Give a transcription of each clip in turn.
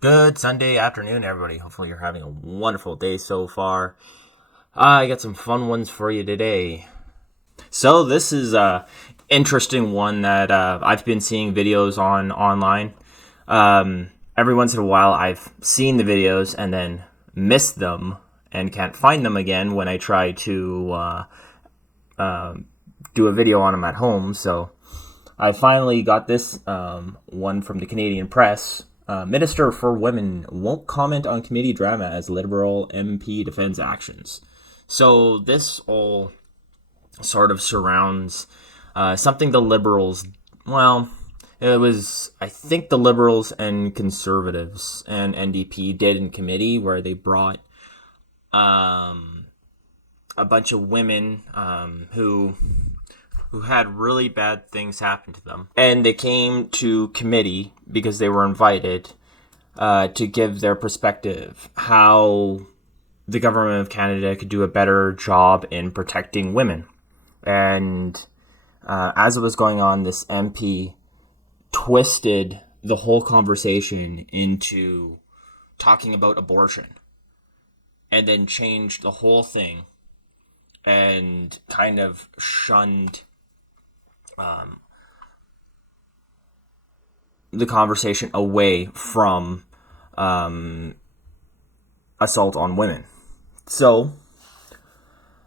Good Sunday afternoon, everybody. Hopefully, you're having a wonderful day so far. I got some fun ones for you today. So, this is a interesting one that I've been seeing videos on online. Every once in a while, I've seen the videos and then missed them and can't find them again when I try to do a video on them at home. So, I finally got this one from the Canadian press. Minister for Women won't comment on committee drama as Liberal MP defends actions. So this all sort of surrounds something the Liberals, well, it was, I think the Liberals and Conservatives and NDP did in committee where they brought a bunch of women who had really bad things happen to them. And they came to committee because they were invited to give their perspective, how the government of Canada could do a better job in protecting women. And as it was going on, this MP twisted the whole conversation into talking about abortion and then changed the whole thing and kind of shunned the conversation away from assault on women. So,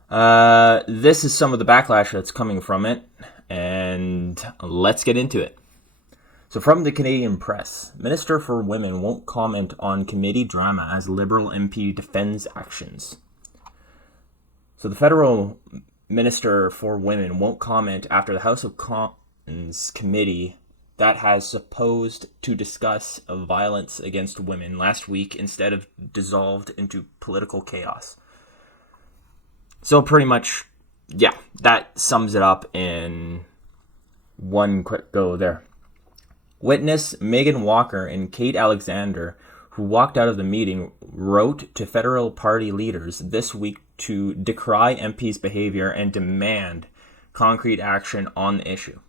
this is some of the backlash that's coming from it, and let's get into it. So, from the Canadian press, Minister for Women won't comment on committee drama as Liberal MP defends actions. So, the federal Minister for Women won't comment after the House of Commons committee that has supposed to discuss violence against women last week instead of dissolved into political chaos. So pretty much, yeah, that sums it up in one quick go there. Witness Megan Walker and Kate Alexander, who walked out of the meeting, wrote to federal party leaders this week to decry MP's behavior and demand concrete action on the issue.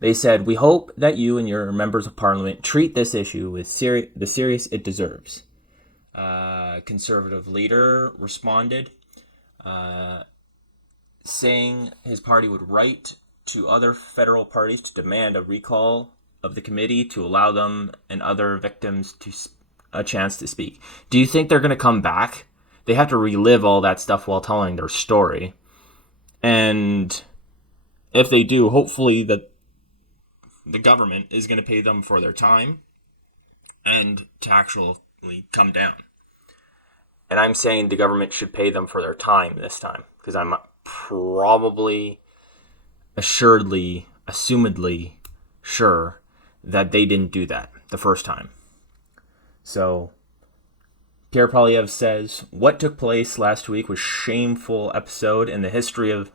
They said, "We hope that you and your members of parliament treat this issue with the serious it deserves." Conservative leader responded, saying his party would write to other federal parties to demand a recall of the committee to allow them and other victims to a chance to speak. Do you think they're going to come back? They have to relive all that stuff while telling their story. And if they do, hopefully the government is going to pay them for their time and to actually come down. And I'm saying the government should pay them for their time this time, because I'm probably, assumedly sure that they didn't do that the first time. So, Pierre Poilievre says, "What took place last week was a shameful episode in the history of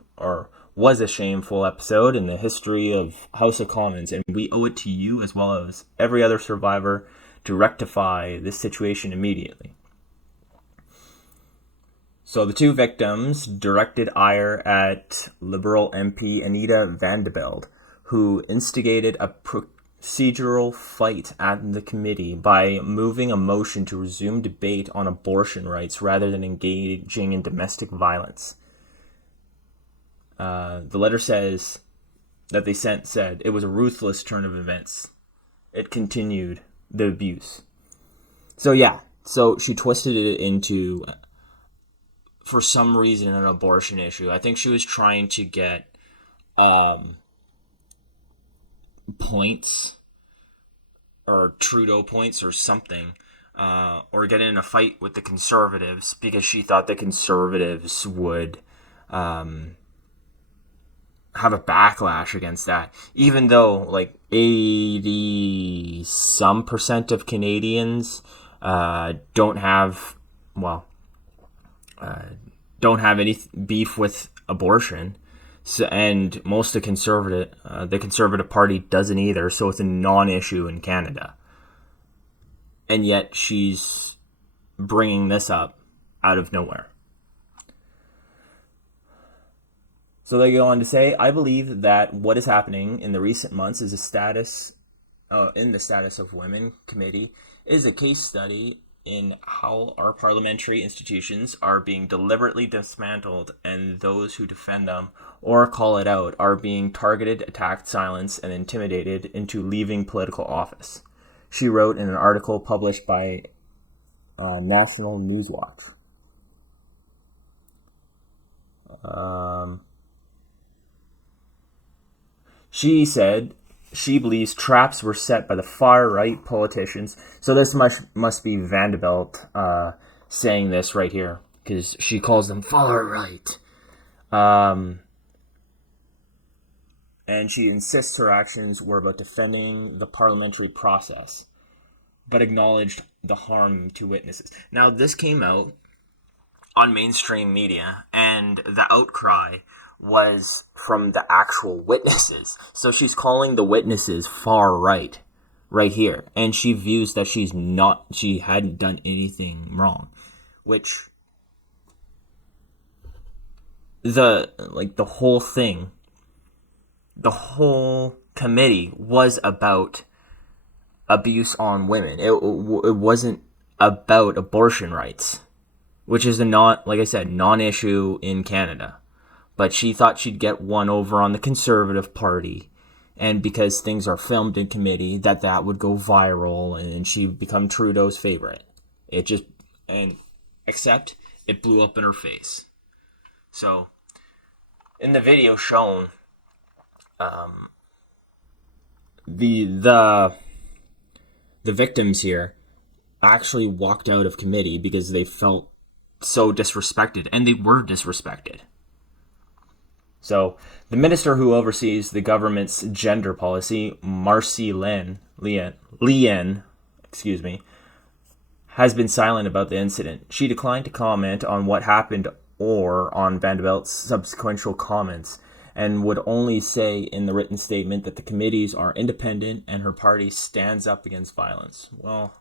House of Commons, and we owe it to you as well as every other survivor to rectify this situation immediately." So the two victims directed ire at Liberal MP Anita Vandeveld, who instigated a procedural fight at the committee by moving a motion to resume debate on abortion rights rather than engaging in domestic violence. The letter says that they said it was a ruthless turn of events. It continued the abuse. So yeah, so she twisted it into, for some reason, an abortion issue. I think she was trying to get points or Trudeau points or something, or get in a fight with the Conservatives because she thought the Conservatives would have a backlash against that, even though like 80 some percent of Canadians don't have any beef with abortion. So, and most of the Conservative Party doesn't either, so it's a non-issue in Canada. And yet she's bringing this up out of nowhere. So they go on to say, "I believe that what is happening in the recent months is a status in the Status of Women Committee is a case study in how our parliamentary institutions are being deliberately dismantled, and those who defend them or call it out are being targeted, attacked, silenced, and intimidated into leaving political office. She wrote in an article published by National Newswatch. She said she believes traps were set by the far-right politicians. So this must be Vanderbilt saying this right here, because she calls them far-right. And she insists her actions were about defending the parliamentary process, but acknowledged the harm to witnesses. Now, this came out on mainstream media, and the outcry was from the actual witnesses. So she's calling the witnesses far right here, and she views that she hadn't done anything wrong, which the whole committee was about abuse on women. It wasn't about abortion rights, which is like I said, non-issue in Canada. But she thought she'd get one over on the Conservative Party, and because things are filmed in committee, that would go viral, and she'd become Trudeau's favorite. Except it blew up in her face. So, in the video shown, the victims here actually walked out of committee because they felt so disrespected, and they were disrespected. So, the minister who oversees the government's gender policy, Marcy Lien, has been silent about the incident. She declined to comment on what happened or on Vanderbilt's subsequent comments, and would only say in the written statement that the committees are independent and her party stands up against violence. Well,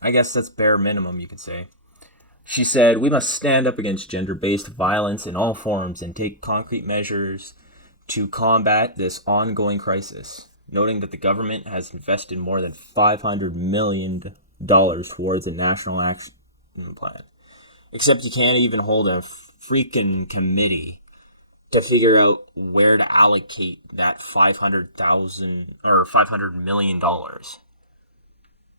I guess that's bare minimum, you could say. She said, "We must stand up against gender-based violence in all forms and take concrete measures to combat this ongoing crisis," noting that the government has invested more than $500 million towards a national action plan. Except you can't even hold a freaking committee to figure out where to allocate that $500 million.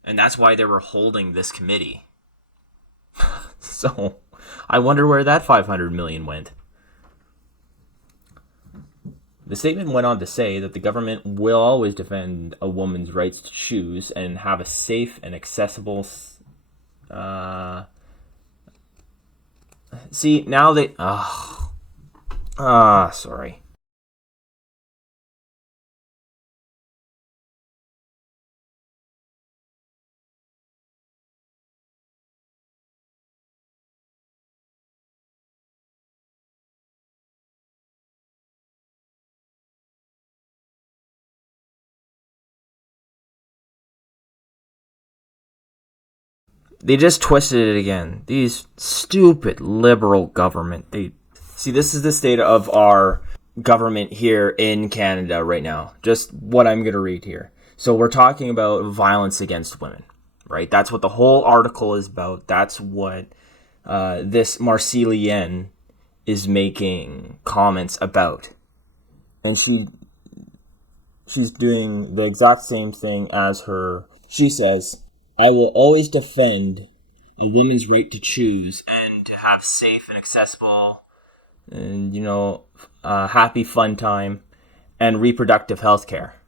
And that's why they were holding this committee. So, I wonder where that $500 million went. The statement went on to say that the government will always defend a woman's rights to choose and have a safe and accessible... See, now they... sorry. They just twisted it again. These stupid liberal government. See, this is the state of our government here in Canada right now. Just what I'm going to read here. So we're talking about violence against women, right? That's what the whole article is about. That's what this Marcy Lien is making comments about. And she's doing the exact same thing as her. She says, "I will always defend a woman's right to choose and to have safe and accessible and, happy fun time and reproductive health care."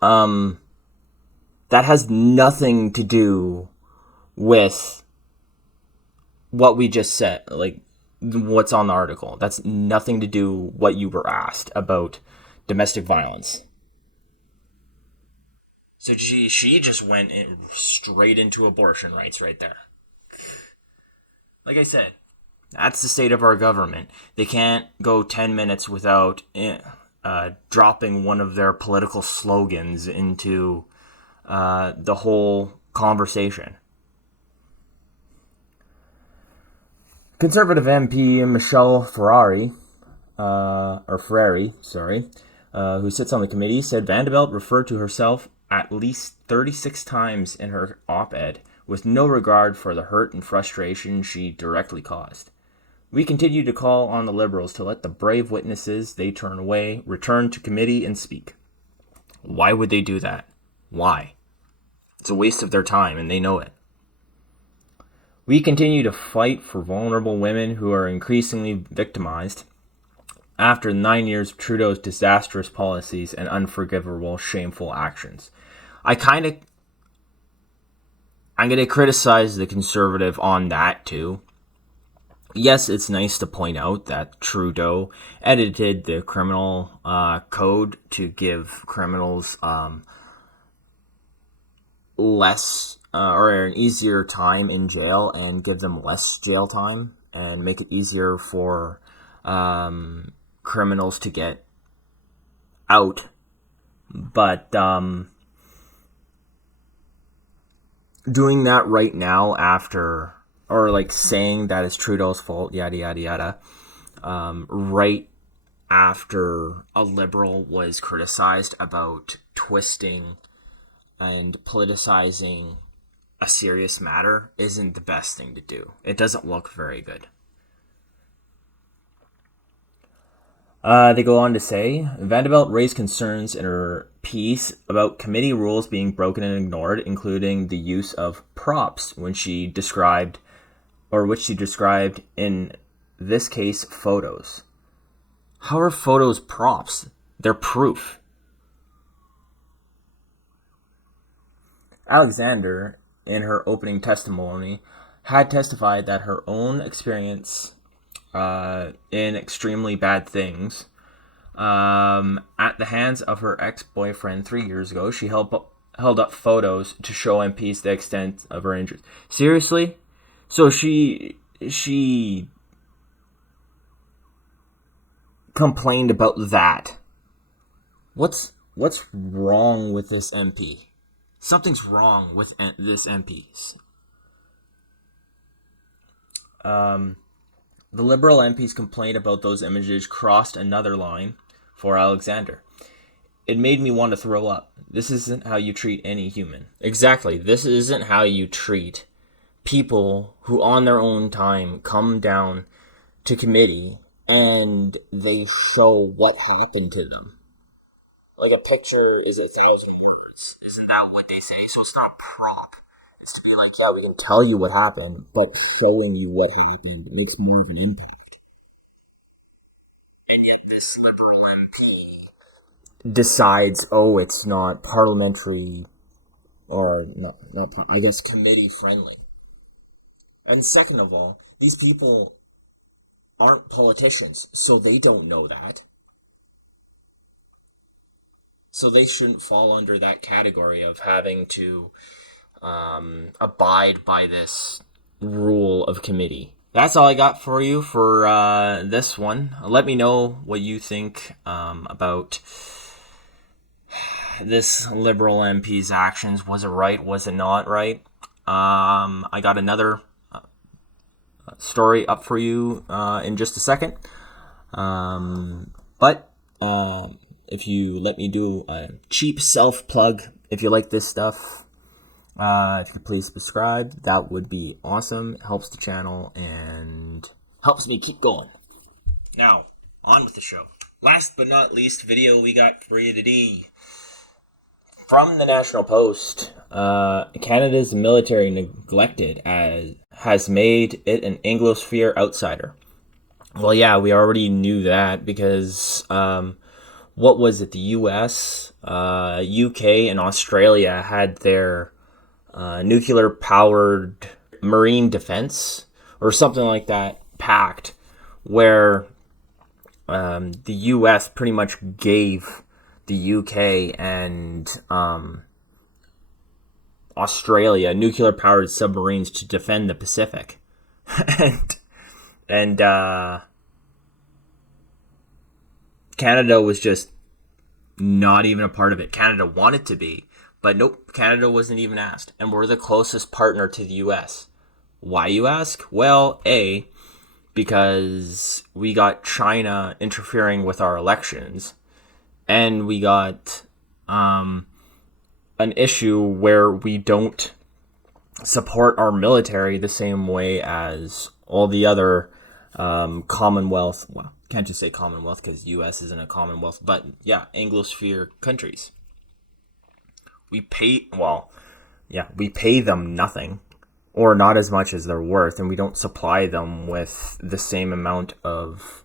That has nothing to do with what we just said, like what's on the article. That's nothing to do what you were asked about domestic violence. So she just went straight into abortion rights right there. Like I said, that's the state of our government. They can't go 10 minutes without dropping one of their political slogans into the whole conversation. Conservative MP Michelle Ferrari, who sits on the committee, said Vanderbilt referred to herself at least 36 times in her op-ed with no regard for the hurt and frustration she directly caused. We continue to call on the Liberals to let the brave witnesses they turn away return to committee and speak. Why would they do that? Why? It's a waste of their time, and they know it. We continue to fight for vulnerable women who are increasingly victimized after 9 years of Trudeau's disastrous policies and unforgivable, shameful actions. I'm going to criticize the Conservative on that too. Yes, it's nice to point out that Trudeau edited the criminal code to give criminals less or an easier time in jail and give them less jail time and make it easier for criminals to get out. But doing that right now after, or like saying that it's Trudeau's fault, yada, yada, yada, right after a Liberal was criticized about twisting and politicizing a serious matter isn't the best thing to do. It doesn't look very good. They go on to say, Vanderbilt raised concerns in her piece about committee rules being broken and ignored, including the use of props which she described in this case photos. How are photos props? They're proof. Alexander, in her opening testimony, had testified that her own experience in extremely bad things at the hands of her ex-boyfriend 3 years ago. She held up photos to show MPs the extent of her injuries. Seriously? So she complained about that. What's wrong with this MP? Something's wrong with this MP. The Liberal MP's complaint about those images crossed another line for Alexander. It made me want to throw up. This isn't how you treat any human. Exactly. This isn't how you treat people who on their own time come down to committee and they show what happened to them. Like a picture is 1,000 words. Isn't that what they say? So it's not a prop. It's to be like, yeah, we can tell you what happened, but showing you what happened makes more of an impact. And yet this Liberal MP decides, oh, it's not parliamentary or not I guess committee friendly. And second of all, these people aren't politicians, so they don't know that. So they shouldn't fall under that category of having to abide by this rule of committee. That's all I got for you for this one. Let me know what you think about this Liberal MP's actions. Was it right? Was it not right? I got another story up for you in just a second. But if you let me do a cheap self-plug, if you like this stuff, if you could please subscribe, that would be awesome. It helps the channel and helps me keep going. Now, on with the show. Last but not least video we got for you today. From the National Post, Canada's military neglected has made it an Anglosphere outsider. Well, yeah, we already knew that because what was it? The US, UK, and Australia had their nuclear-powered marine defense or something like that pact, where the US pretty much gave the UK and Australia nuclear-powered submarines to defend the Pacific. and Canada was just not even a part of it. Canada wanted to be, but nope, Canada wasn't even asked. And we're the closest partner to the US. Why, you ask? Well, A, because we got China interfering with our elections. And we got an issue where we don't support our military the same way as all the other Commonwealth. Well, can't just say Commonwealth because U.S. isn't a Commonwealth, but yeah, Anglosphere countries. We pay we pay them nothing, or not as much as they're worth, and we don't supply them with the same amount of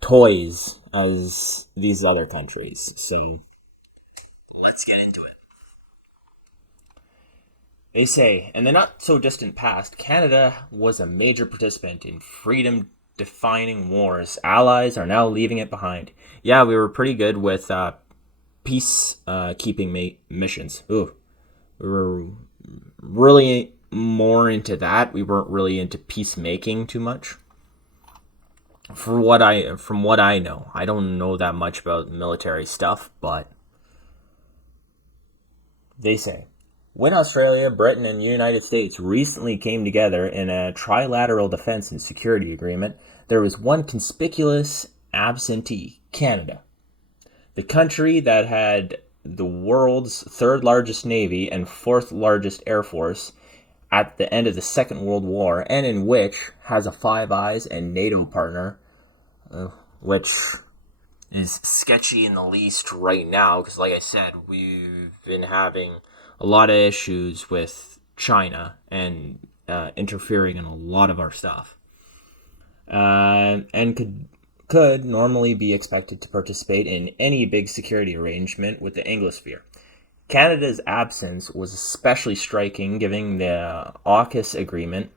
toys as these other countries. So let's get into it. They say, in the not so distant past, Canada was a major participant in freedom defining wars. Allies are now leaving it behind. Yeah, we were pretty good with peace keeping missions. Ooh, we were really more into that. We weren't really into peacemaking too much. From what I know, I don't know that much about military stuff, but they say when Australia, Britain, and the United States recently came together in a trilateral defense and security agreement, there was one conspicuous absentee: Canada. The country that had the world's third largest navy and fourth largest air force at the end of the Second World War, and in which has a Five Eyes and NATO partner, which is sketchy in the least right now, because like I said, we've been having a lot of issues with China and interfering in a lot of our stuff, and could normally be expected to participate in any big security arrangement with the Anglosphere. Canada's absence was especially striking, given the AUKUS agreement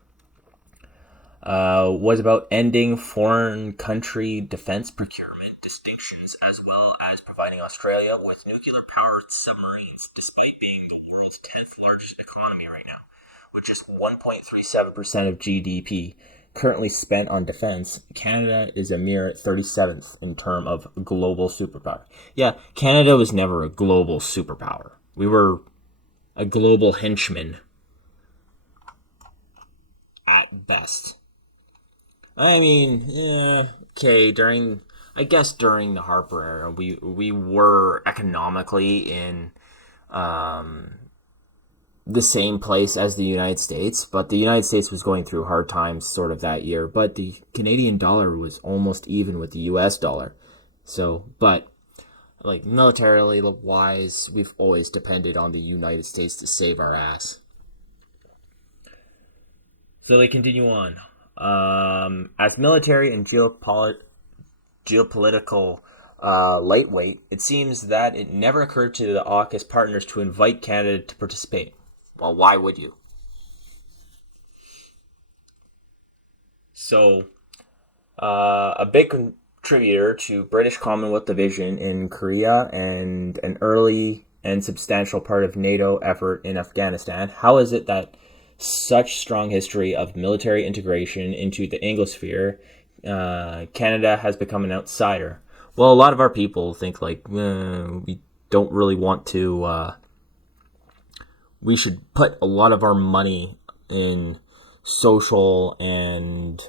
was about ending foreign country defense procurement distinctions, as well as providing Australia with nuclear-powered submarines, despite being the world's 10th largest economy right now, with just 1.37% of GDP currently spent on defense. Canada is a mere 37th in terms of global superpower. Yeah, Canada was never a global superpower. We were a global henchman at best. I mean, okay, during the Harper era, we were economically in the same place as the United States, but the United States was going through hard times sort of that year, but the Canadian dollar was almost even with the US dollar. So, but like militarily wise, we've always depended on the United States to save our ass. So they continue on. As military and geopolitical lightweight, it seems that it never occurred to the AUKUS partners to invite Canada to participate. Well, why would you? So, a big contributor to British Commonwealth division in Korea and an early and substantial part of NATO effort in Afghanistan. How is it that such strong history of military integration into the Anglosphere, Canada has become an outsider? Well, a lot of our people think like we don't really want to. We should put a lot of our money in social and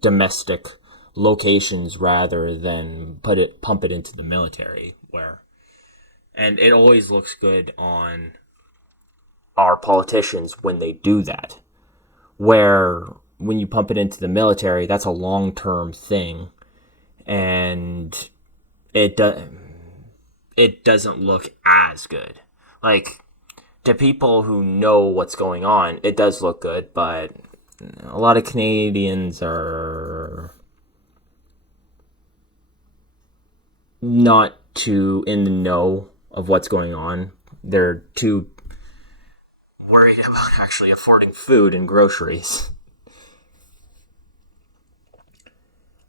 domestic locations rather than pump it into the military. And it always looks good on our politicians when they do that. Where when you pump it into the military, that's a long-term thing, and it doesn't look as good. Like, to people who know what's going on, it does look good, but a lot of Canadians are not too in the know of what's going on. They're too worried about actually affording food and groceries.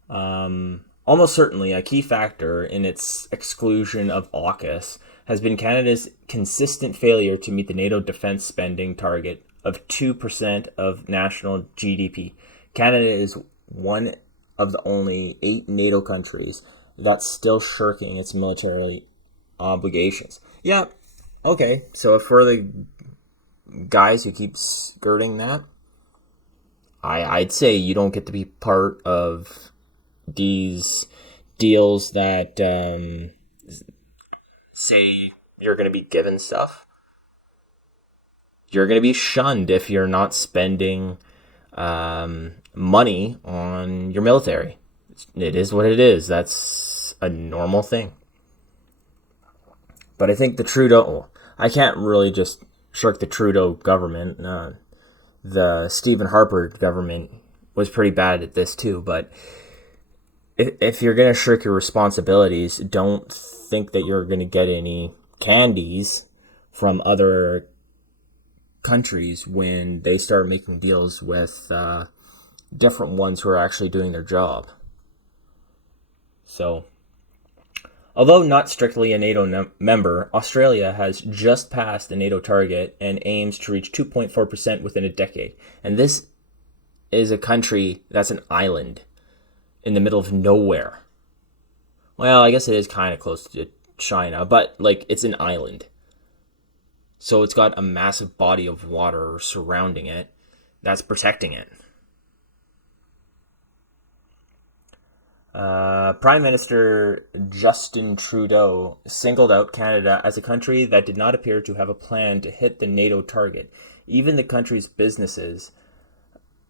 Almost certainly, a key factor in its exclusion of AUKUS has been Canada's consistent failure to meet the NATO defense spending target of 2% of national GDP. Canada is one of the only 8 NATO countries that's still shirking its military obligations. Yeah, okay, so for the guys who keep skirting that, I'd say you don't get to be part of these deals that say you're going to be given stuff. You're going to be shunned if you're not spending money on your military. It is what it is. That's a normal thing. But I think the Trudeau, I can't really just shirk the Trudeau government. The Stephen Harper government was pretty bad at this too. But if you're going to shirk your responsibilities, don't think that you're going to get any candies from other countries when they start making deals with different ones who are actually doing their job. So, although not strictly a NATO member, Australia has just passed the NATO target and aims to reach 2.4% within a decade. And this is a country that's an island in the middle of nowhere. Well, I guess it is kind of close to China, but like it's an island. So it's got a massive body of water surrounding it that's protecting it. Prime Minister Justin Trudeau singled out Canada as a country that did not appear to have a plan to hit the NATO target. Even the country's business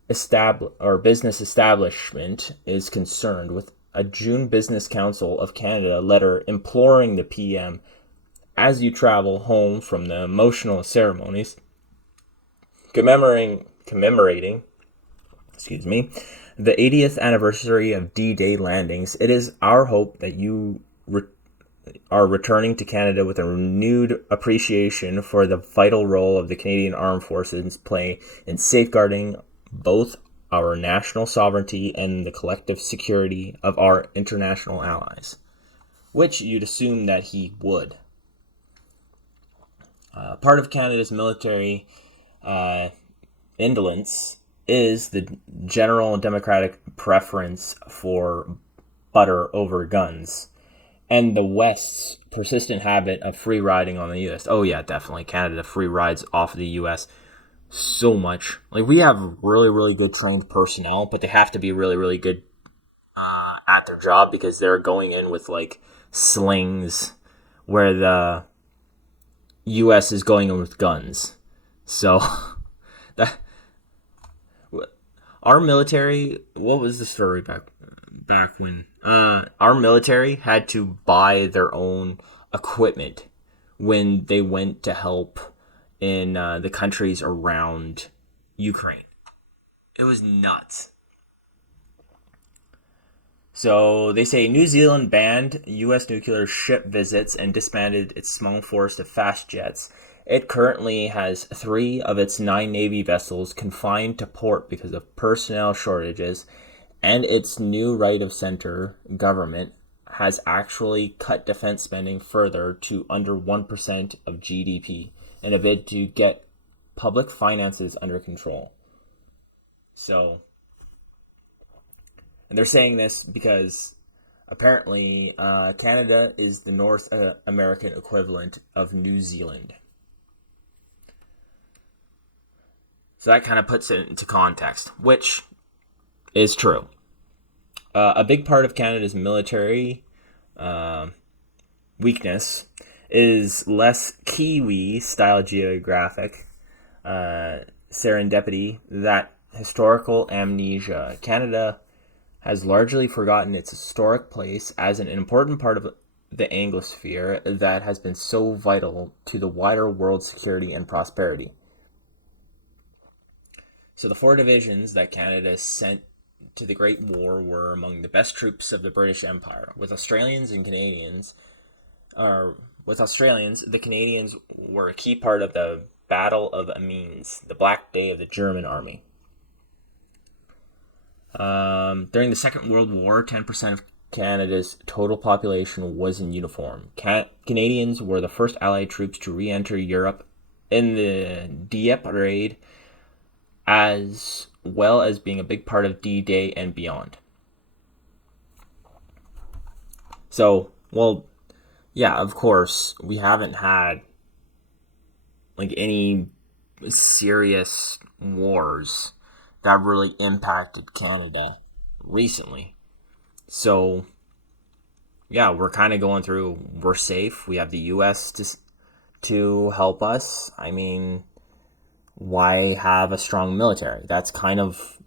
establishment is concerned, with a June Business Council of Canada letter imploring the PM, as you travel home from the emotional ceremonies commemorating the 80th anniversary of D-Day landings, it is our hope that you are returning to Canada with a renewed appreciation for the vital role of the Canadian Armed Forces play in safeguarding both our national sovereignty and the collective security of our international allies, which you'd assume that he would. Part of Canada's military indolence is the general democratic preference for butter over guns, and the West's persistent habit of free riding on the U.S. Oh yeah, definitely. Canada free rides off of the U.S. so much. Like, we have really, really good trained personnel, but they have to be really, really good at their job, because they're going in with like slings, where the U.S. is going in with guns. So that our military, what was the story back when our military had to buy their own equipment when they went to help in the countries around Ukraine. It was nuts. So they say New Zealand banned U.S. nuclear ship visits and disbanded its small force of fast jets. It currently has 3 of its 9 Navy vessels confined to port because of personnel shortages, and its new right-of-center government has actually cut defense spending further to under 1% of GDP in a bid to get public finances under control. So, and they're saying this because apparently Canada is the North American equivalent of New Zealand. So that kind of puts it into context, which is true. A big part of Canada's military weakness is less Kiwi-style geographic serendipity, that historical amnesia. Canada has largely forgotten its historic place as an important part of the Anglosphere that has been so vital to the wider world's security and prosperity. So the 4 divisions that Canada sent to the Great War were among the best troops of the British Empire. With Australians, the Canadians were a key part of the Battle of Amiens, the Black Day of the German Army. During the Second World War, 10% of Canada's total population was in uniform. Canadians were the first Allied troops to re-enter Europe in the Dieppe raid, as well as being a big part of D-Day and beyond. So, well, yeah, of course, we haven't had like any serious wars that really impacted Canada recently. So yeah, we're kind of going through, we're safe. We have the US to help us. I mean, why have a strong military? That's kind of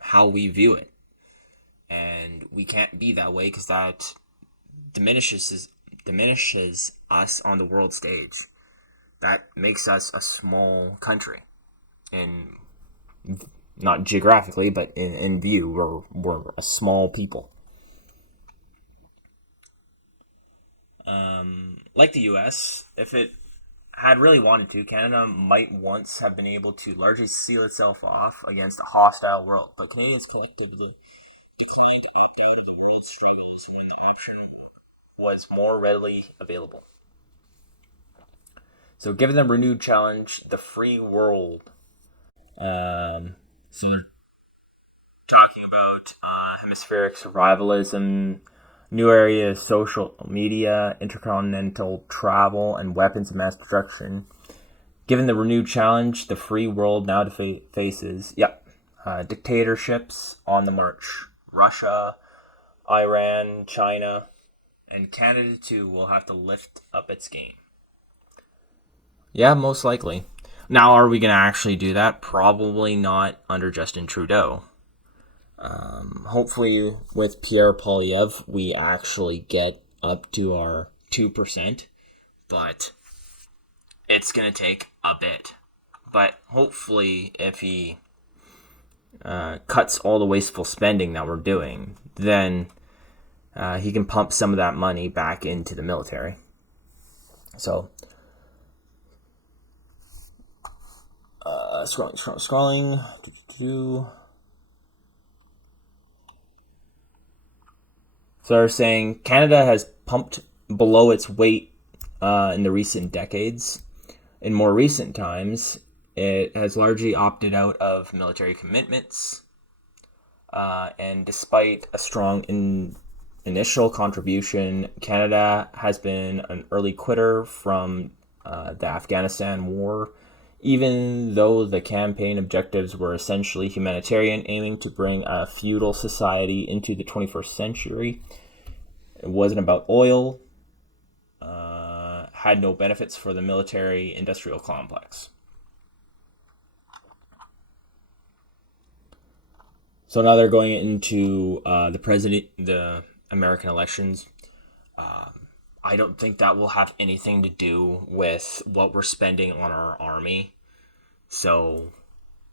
how we view it. And we can't be that way because that diminishes us on the world stage. That makes us a small country, in not geographically, but in view. We're a small people. Like the U.S., if it had really wanted to, Canada might once have been able to largely seal itself off against a hostile world, but Canadians collectively declined to opt out of the world's struggles when the option was more readily available. So, given the renewed challenge, the free world. So they're talking about hemispheric survivalism, new area of social media, intercontinental travel, and weapons of mass destruction. Given the renewed challenge, the free world now faces, dictatorships on the march. Russia, Iran, China, and Canada too will have to lift up its game. Yeah, most likely. Now, are we going to actually do that? Probably not under Justin Trudeau. Hopefully, with Pierre Poilievre, we actually get up to our 2%, but it's going to take a bit. But hopefully, if he cuts all the wasteful spending that we're doing, then he can pump some of that money back into the military. So, scrolling. So they're saying Canada has pumped below its weight in the recent decades. In more recent times, it has largely opted out of military commitments. And despite a strong initial contribution, Canada has been an early quitter from the Afghanistan war, even though the campaign objectives were essentially humanitarian, aiming to bring a feudal society into the 21st century. It wasn't about oil, had no benefits for the military-industrial complex. So now they're going into the American elections. I don't think that will have anything to do with what we're spending on our army. So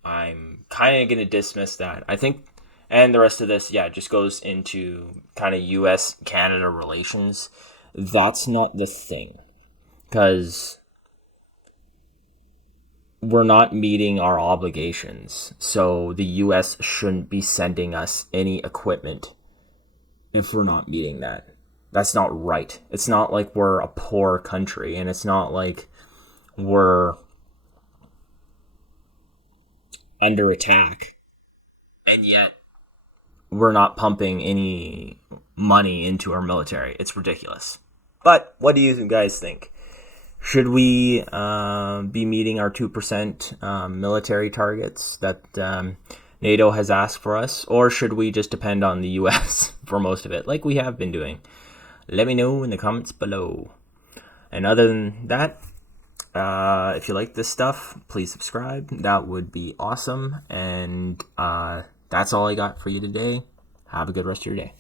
I'm kind of going to dismiss that. I think, and the rest of this, just goes into kind of U.S.-Canada relations. That's not the thing. Because we're not meeting our obligations. So the U.S. shouldn't be sending us any equipment if we're not meeting that. That's not right. It's not like we're a poor country, and it's not like we're under attack, and yet we're not pumping any money into our military. It's ridiculous. But what do you guys think? Should we be meeting our 2% military targets that NATO has asked for us, or should we just depend on the U.S. for most of it, like we have been doing? Let me know in the comments below. And other than that, if you like this stuff, please subscribe. That would be awesome. And that's all I got for you today. Have a good rest of your day.